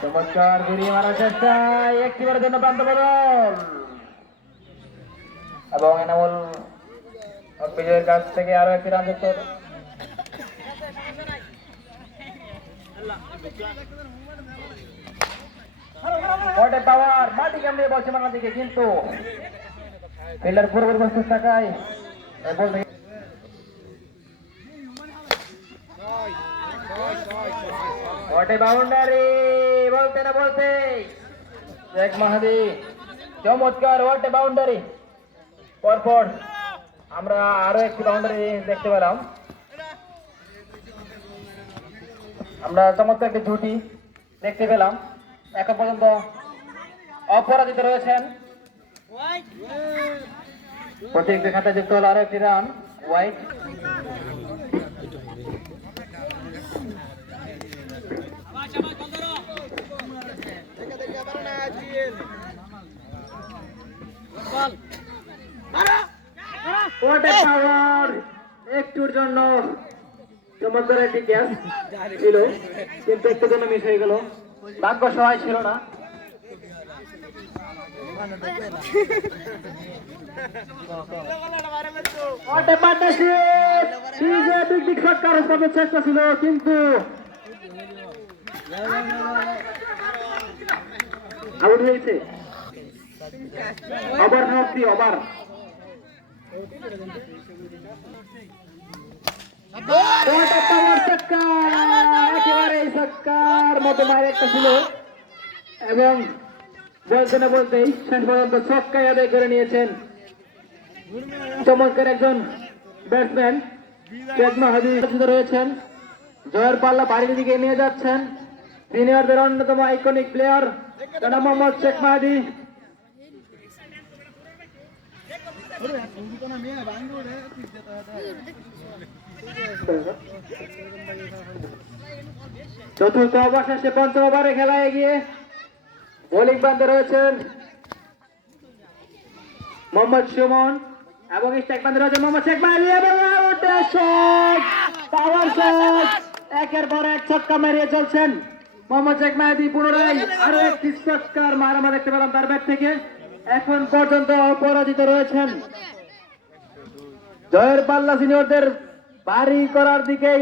চমৎকার ঘুরিয়ে মারার চেষ্টায় একটি বারের জন্য প্রান্ত বদল। এবং এনামুল বিজয়ের কাছ থেকে আরও একটি রান যুক্ত কিন্তু থাকায় বল থেকে বটে বাউন্ডারি, বলতে না বলতে। শেখ মাহাদি, চমৎকার ওয়াটে বাউন্ডারি। পরপর আমরা আরও একটি বাউন্ডারি দেখতে পেলাম। আমরা চমৎকার একটি জুটি দেখতে পেলাম। এখন পর্যন্ত অপরাজিত রয়েছেন। প্রত্যেকটি খাতায় যুক্ত হলো আরও একটি রান, হোয়াইট। পাওয়ার, একটুর জন্য চমৎকার একটি ছিল কিন্তু একটু জন্য মিস হয়ে গেল। ভাগ্য সহায় ছিল না। চেষ্টা ছিল কিন্তু আউট হয়েছে। ছিল। এবং করে নিয়েছেন। চমৎকার একজন ব্যাটসম্যান মাহাদি রয়েছেন। জয়ের পাল্লা বাড়ির দিকে নিয়ে যাচ্ছেন। সিনিয়রদের অন্যতম আইকনিক প্লেয়ার মোহাম্মদ শেখ মাহাদি। চতুর্থ ওভার শেষে পঞ্চম ওভারে খেলা এগিয়ে বোলিং প্রান্তে রয়েছেন মোহাম্মদ সুমন এবং স্ট্রাইক প্রান্তে রয়েছেন মোহাম্মদ শেখ মাহাদি এবং পাওয়ার শট একের পর এক ছক্কা মেরিয়ে চলছেন মোহাম্মদ শেখ মাহাদি পুনরায় আরও একটি ছক্কার মারামা দেখতে পেলাম তার ব্যাট থেকে। এখন পর্যন্ত অপরাজিত রয়েছেন জয়ের পাল্লা সিনিয়রদের বাড়ি করার দিকে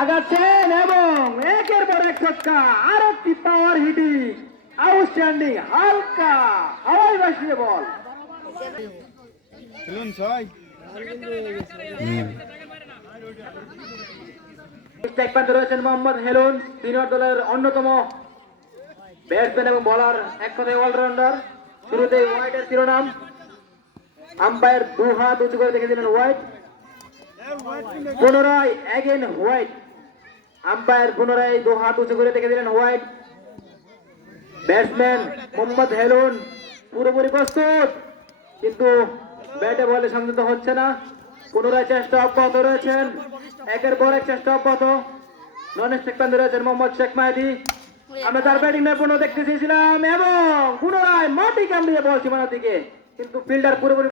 আগাচ্ছেন এবং একের পর এক ছক্কা আর একটি পাওয়ার হিটিং আউটস্ট্যান্ডিং হালকা হাওয়াই বাসিয়ে বল। প্রান্তে রয়েছেন মোহাম্মদ হেলুন সিনিয়র দলের অন্যতম ব্যাটসম্যান এবং বলার এক কথায় অলরাউন্ডার শুরুতে হোয়াইটের শিরোনাম। আম্পায়ার দু হাত উঁচু করে দেখে দিলেন হোয়াইট পুনরায় অ্যাগেন হোয়াইট আম্পায়ার পুনরায় দু হাত উঁচু করে দেখে দিলেন হোয়াইট ব্যাটসম্যান মোহাম্মদ হেলুন পুরোপুরি প্রস্তুত। কিন্তু ব্যাটে বলে সংযুক্ত হচ্ছে না। পুনরায় চেষ্টা অব্যাহত রয়েছেন। একের পর এক চেষ্টা অব্যাহত নন প্রান্তে রয়েছেন মোহাম্মদ শেখ মাহাদি। আমরা তার ব্যাটিং পুনঃ দেখতে চেয়েছিলাম এবং পুনরায় মাটি কামড়িয়ে বল সীমানার দিকে। কিন্তু ফিল্ডার পুরোপুরি